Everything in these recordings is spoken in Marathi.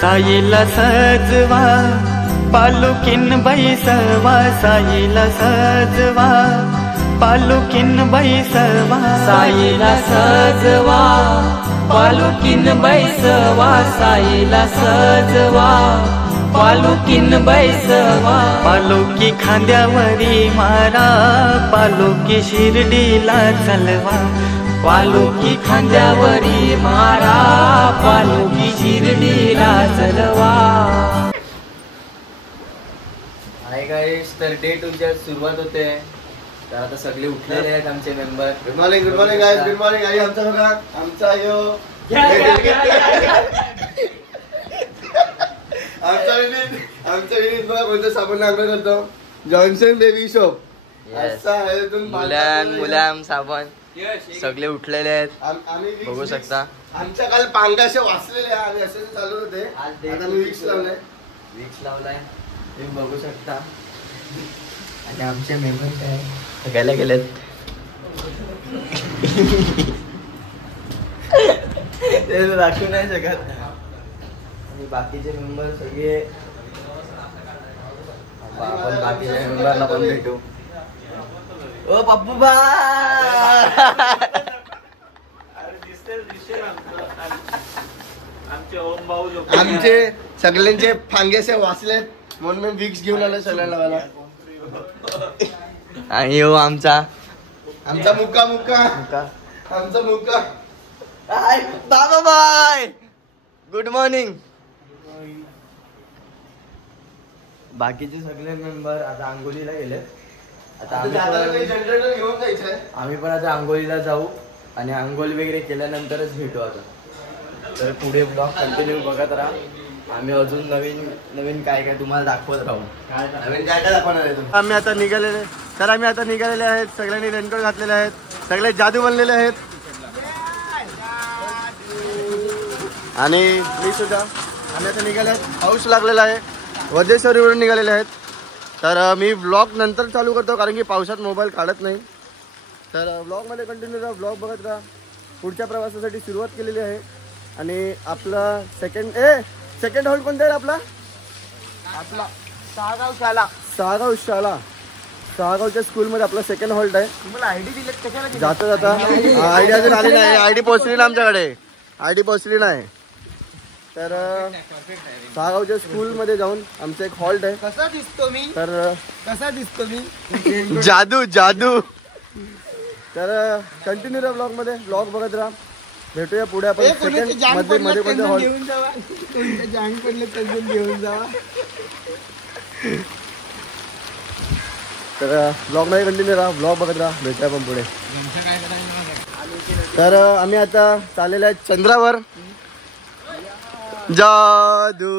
साईला सजवा पालुकीन बैसवा, साईला सजवा पालुकीन बैसवा, साईला सजवा पालुकीन बैसवा, साईला सजवा पालुकीन बैसवा, पालुकी खांद्यावरी मारा, पालुकी शिर्डीला चलवा, पालुकी खांद्यावरी मारा, पालुकी शिर्डीला चलवा. हाय गाईस, तर डे 2 ची सुरुवात होते. तर आता सगळे उठलेले आहेत आमचे मेंबर. गुड मॉर्निंग गाईस, गुड मॉर्निंग. आई आमचा बघा, आमचा यो आमचा विनीत बघा कोणत्या साबण आंघोळ करतो. जॉन्सन बेबी शॉप असा आहे. मुलाम साबण सगळे उठलेले आहेत, बघू शकता. आमच्या काल पांगा असे वाचलेले आणि असे चालू होते. आता मी विक्स लावलाय, तुम्ही बघू शकता. आणि आमचे मेंबर काय गेले गेलेत. ते दाखवू नाही शकत. आणि बाकीचे मेंबर सगळे आपण बाकीच्या मेंबरला पण भेटू. ओ पप्पू बा, आमचे सगळ्यांचे फांगे असे वाचलेत म्हणून मी विक्स घेऊन आलो सगळ्यांना लावायला. आणि यो आमचा मुक्का आमचा मुक्का. बाबा बाय, गुड मॉर्निंग. बाकीचे सगळे मेंबर आता आंघोळीला गेले. आता आम्ही पण आता आंघोळीला जाऊ आणि आंघोळी वगैरे केल्यानंतरच भेटू. आता तर पुढे ब्लॉग कंटिन्यू बघत राहा. आम्ही अजून नवीन नवीन काय काय तुम्हाला दाखवत राहू. नवीन काय काय दाखवणार आहे तुम्ही. आम्ही आता निघालेले आहेत. सगळ्यांनी रेनकोट घातलेले आहेत, सगळे जादू बनलेले आहेत. आणि मी सुद्धा. आम्ही आता निघाले आहेत. पाऊस लागलेला आहे, वज्रेश्वरीवरून निघालेले आहेत. तर मी ब्लॉग नंतर चालू करतो कारण की पावसात मोबाईल काढत नाही. तर ब्लॉगमध्ये कंटिन्यू राहा, ब्लॉग बघत राहा. पुढच्या प्रवासासाठी सुरुवात केलेली आहे. आणि आपला सेकंड हॉल्ट कोणता आहे आपला सहागाव शाळा. सहागावच्या स्कूलमध्ये आपला सेकंड हॉल्ट आहे. जाता आयडी अजून आली नाही. आयडी पोहोचली ना आमच्याकडे, आयडी पोहोचली नाही. तर सहागावच्या स्कूलमध्ये जाऊन आमचं एक हॉल्ट आहे. कसा दिसतो मी जादू. तर कंटिन्यू राहा ब्लॉगमध्ये, ब्लॉग बघत राहा. भेटूया पुढे आपण सेकंड मध्ये कोणते हॉल्ट घेऊन जावा. जांग पडले तर घेऊन जावा. तर ब्लॉगमध्ये कंटिन्यू राहा, ब्लॉग बघत राहा. भेटूया आपण पुढे. तर आम्ही आता चाललेलो आहे चंद्रावर. जादू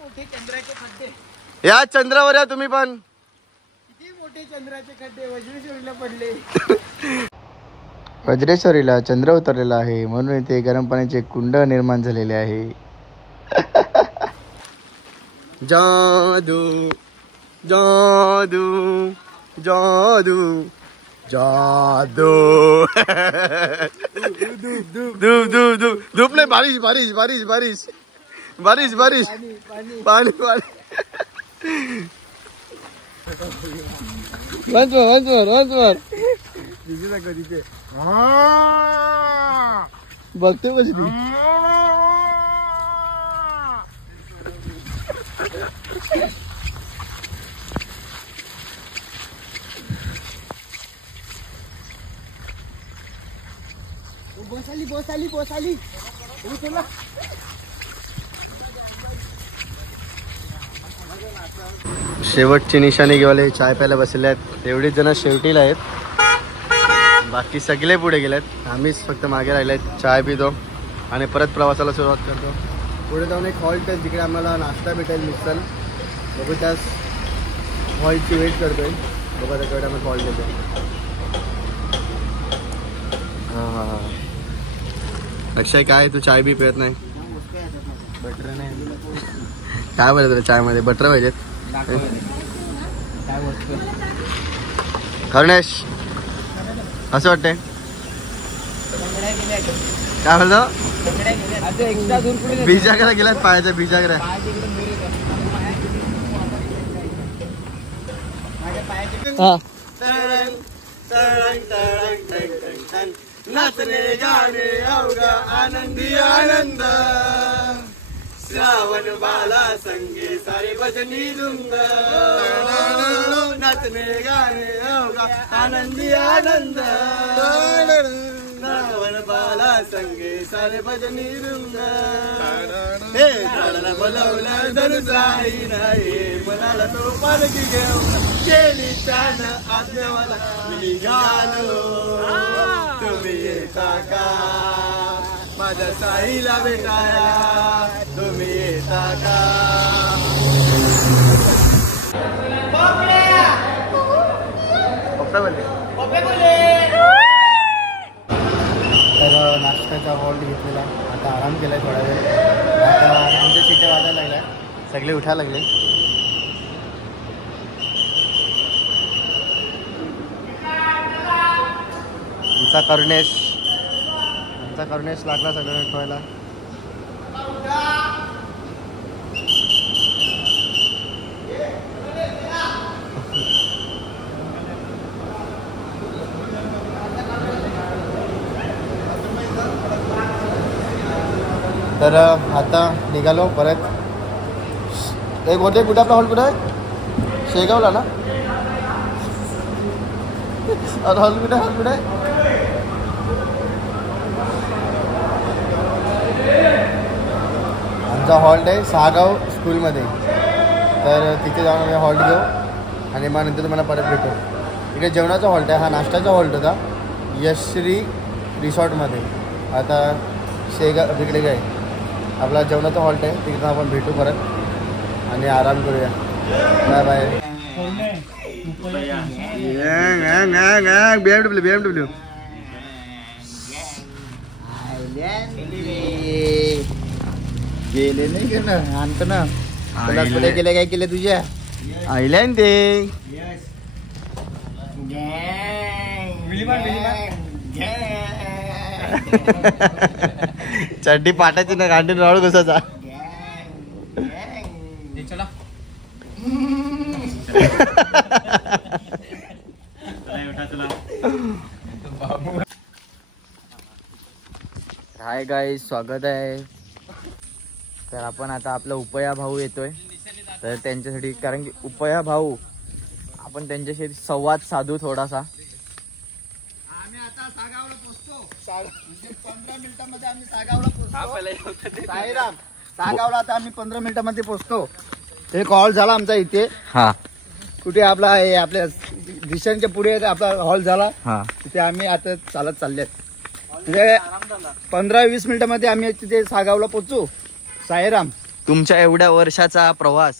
मोठे चंद्राचे खड्डे. या चंद्रावर या तुम्ही पण. किती मोठे चंद्राचे खड्डे वज्रेश्वरीला पडले. वज्रेश्वरीला चंद्र उतरलेला आहे म्हणून इथे गरम पाण्याचे कुंड निर्माण झालेले आहे. जादू जादू जादू जादू. धूप नाही, बारिश बारिश बारिश बारिश बारिश बारिश पाणी पाणी. once more. बघते कशी ती. बस आली. शेवटची निशाणी घेवाले चाय प्यायला बसले आहेत. एवढीच जण शेवटीला आहेत, बाकी सगळे पुढे गेलेत. आम्हीच फक्त मागे राहिले आहेत. चाय पितो आणि परत प्रवासाला सुरुवात करतो. पुढे जाऊन एक हॉल्ट आहे जिकडे आम्हाला नाश्ता भेटेल मिसळ. बघू त्याच हॉल्टची वेट करतोय. बघा त्याच्याकडे आम्ही हॉल्ट देतो. हां अक्षय काय तू चाय बी पित नाही. बटर नाही. काय पाहिजे तुला चायमध्ये? बटर पाहिजेत. हरणेश असं वाटतंय काय म्हणतो आता एक्स्ट्रा दूर कुठे बिजागरा गेलात पायाच्या बिजागरा. नाचणे गाणे अवघा आनंदी आनंद श्रावण बाला संगे सारे भजनी दुंग नाचणे गाणे अवघा आनंदी आनंद श्रावण बाला संगे सारे भजनी दुंग हे झाडाला बोलवलं धनुसाई नाही मनाला तो पालखी घेऊन गेली छान आत्म्याला मी गालो तुम्ही येता का माझ्या साईला भेटायला तुम्ही येता का. तर नाश्त्याचा हॉल घेतलेला आता आराम केलाय थोडा वेळ. आता आमच्या सीट्या वाजायला लागल्या सगळे उठायला लागले. आमचा करुणेश लागला सगळं उठवायला. तर आता निघालो परत. एक होते कुठे आपला हॉल कुठे आहे? शेगावला ना. हॉल कुठे आमचा हॉल्ट आहे सागाव स्कूलमध्ये. तर तिथे जाऊन आम्ही हॉल्ट घेऊ आणि मग नंतर तुम्हाला परत भेटू. इकडे जेवणाचा हॉल्ट आहे. हा नाश्त्याचा हॉल्ट होता यशश्री रिसॉर्टमध्ये. आता शेगाव तिकडे काय आपला जेवणाचा हॉल्ट आहे तिकडे आपण भेटू परत आणि आराम करूया. Bye bye. BMW गेले नाही गे ना आणतो ना. तुला कुठे गेले काय केले तुझ्या आईलँड ते चड्डी पाटाची ना गांडी राळू कसाचा. हाय गाईज, स्वागत आहे. तर आपण आता आपला उपया भाऊ येतोय तर त्यांच्यासाठी, कारण की उपया भाऊ आपण त्यांच्याशी संवाद साधू थोडासा. आम्ही आता सागावला पोहोचतो. 15 मिनिटांमध्ये आम्ही सागावला पोहोचतो. साईराम सागावला आता आम्ही 15 मिनिटांमध्ये पोहोचतो. एक हॉल झाला आमचा इथे. हा कुठे आपला हे आपल्या दिशांच्या पुढे आपला हॉल झाला. हा तिथे आम्ही आता चालत चालले. म्हणजे 15-20 मिनिटांमध्ये आम्ही तिथे सागावला पोहोचू. साईराम, तुमच्या एवढ्या वर्षाचा प्रवास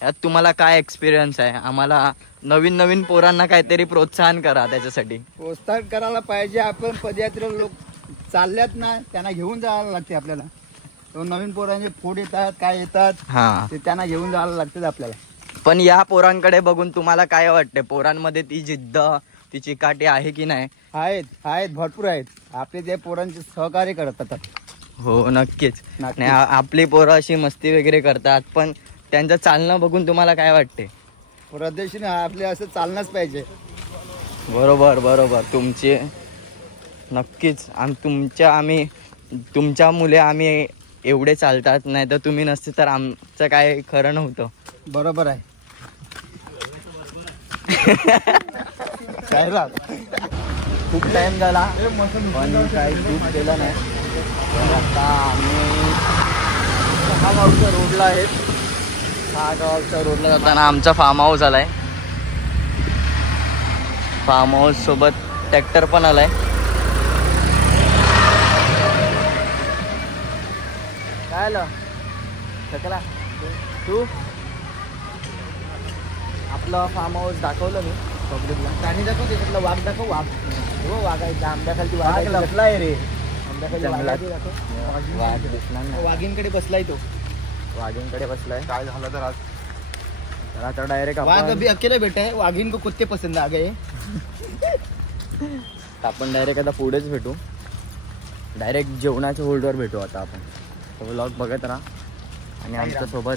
यात तुम्हाला काय एक्सपिरियन्स आहे? आम्हाला नवीन नवीन पोरांना काहीतरी प्रोत्साहन करा. त्याच्यासाठी प्रोत्साहन करायला पाहिजे. आपण पदयात्रा लोक चालल्यात ना, त्यांना घेऊन जायला लागते आपल्याला. नवीन पोरांचे फूड येतात काय येतात ते त्यांना घेऊन जायला लागते आपल्याला. पण या पोरांकडे बघून तुम्हाला काय वाटते? पोरांमध्ये ती जिद्द, ती चिकाटी आहे की नाही? आहेत भरपूर आहेत. आपले ते पोरांचे सहकार्य करतात. हो नक्कीच. आपली पोरं अशी मस्ती वगैरे करतात, पण त्यांचं चालणं बघून तुम्हाला काय वाटते? प्रदेशीने आपले असं चालणंच पाहिजे. बरोबर तुमचे नक्कीच. आम्ही तुमच्या मुले आम्ही एवढे चालतात, नाही तर तुम्ही नसते तर आमचं काय खरं नव्हतं. बरोबर आहे. खूप टाइम झाला पण काही शूट केलं नाही. आता आम्ही सहागावच्या रोडला आहेत. सहागावच्या रोडला जाताना आमचा फार्म हाऊस आलाय. फार्म हाऊस सोबत ट्रॅक्टर पण आलाय. काय आलं सकला तू? आपलं फार्म हाऊस दाखवलं मी पब्लिकला. प्राणी दाखव, त्याच्यातला वाघ दाखव. वाघ हो, वाघायचा आंब्याखाली वाघ लपलाय रे. आंब्याखाली वाघ दिसला ना. वाघींकडे बसलाय तो. वाघींकडे बसलाय. काय झालं तर आता डायरेक्ट वाघ अभी अकेला बेटा है. वाघीन को कुत्ते पसंद आ गए. आपण डायरेक्ट आता पुढेच भेटू. डायरेक्ट जेवणाच्या होल्डवर भेटू आता आपण. व्लॉग बघत राहा आणि आमच्यासोबत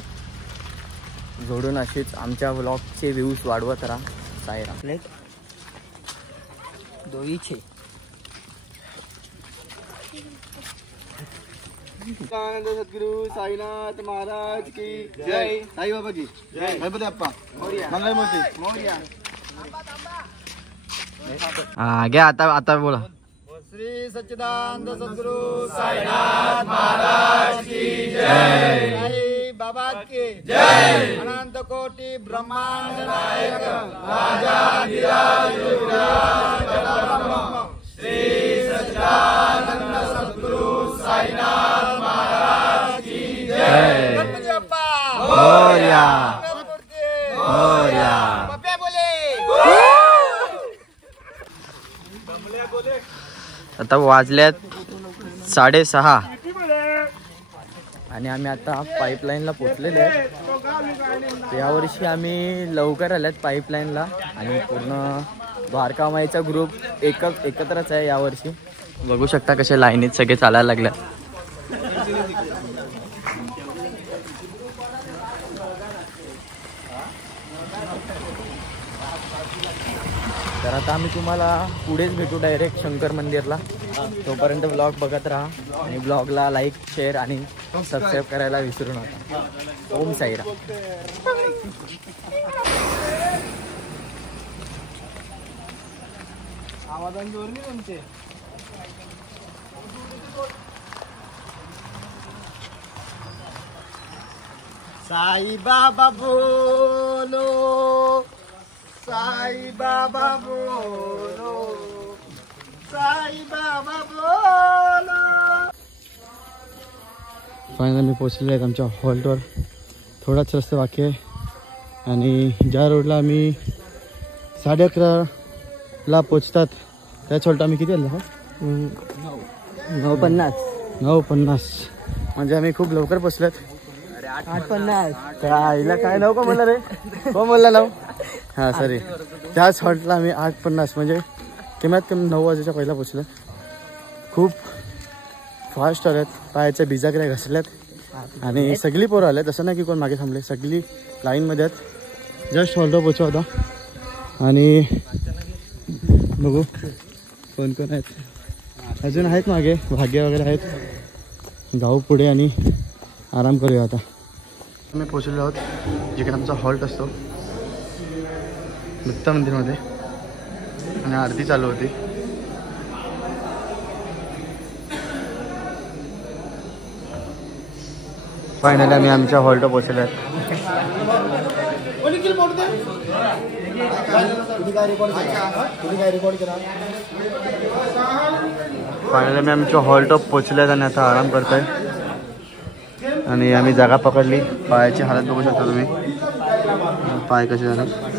जोडून अशीच आमच्या व्लॉगचे व्ह्यूज वाढवत राहा. साईरा प्लेट दोईचे. सद्गुरु साईनाथ महाराज की जय. साई बाबा की जय. गणपती बाप्पा मंगलमूर्ती. हा घ्या आता बोला. श्री सच्चिदानंद सद्गुरु साईनाथ महाराज की जय. साई बाबा की जय. अनंत कोटी ब्रह्मांड नायक राजाधिराज श्री सच्चिदानंद सद्गुरु साईनाथ महाराज की जय. गणपती बाप्पा मोरया. मोरया. बाप्पा बोले. आता वाजल्यात 6:30 आणि आम्ही आता पाईपलाईनला पोचलेलो आहे. यावर्षी आम्ही लवकर आल्यात पाईपलाईनला आणि पूर्ण द्वारकामाईचा ग्रुप एकत्रच आहे यावर्षी. बघू शकता कसे लाईनीत सगळे चालायला लागले. तर आता आम्ही तुम्हाला पुढेच भेटू डायरेक्ट शंकर मंदिरला. तोपर्यंत ब्लॉग बघत राहा आणि ब्लॉगला लाईक शेअर आणि सबस्क्राईब करायला विसरू नका. ओम साईराम. साई बाबा बोलो. साई बाबा बोलो. साई बाबा बोलो. फायनली मी पोचलेले आहेत आमच्या हॉल्टवर. थोडाच रस्ता बाकी आहे आणि ज्या रोडला आम्ही 11:30ला पोचतात त्याच हॉल्ट आम्ही किती आलो? 9:50 म्हणजे आम्ही खूप लवकर पोचलेत. 8:50. आईला काय नाव का म्हणलं रे? कोण म्हणलं नाव? हां सॉरी. त्याच हॉल्टला आम्ही 8:50 म्हणजे किमान कमी 9 वाजेच्या पहिला पोचलो. खूप फास्ट आल्यात. पायाच्या बिजाकऱ्या घसल्यात आणि सगळी पोरं आल्यात. असं नाही की कोण मागे थांबले. सगळी लाईनमध्ये आहेत. जस्ट हॉल्टवर पोचू आता आणि बघू कोण कोण आहेत. अजून आहेत मागे भाग्य वगैरे आहेत. जाऊ पुढे आणि आराम करूया. आता आम्ही पोचलेलो आहोत जिकडे आमचा हॉल्ट असतो दत्त मंदिरमध्ये आणि आरती चालू होती. फायनली आम्ही आमच्या हॉल्ट पोचलो आहेत. फायनली आम्ही आमच्या हॉल्ट पोचले आहेत आणि आता आराम करतोय. आणि आम्ही जागा पकडली. पायाची हालत बघू शकता तुम्ही. पाय कसे झाले.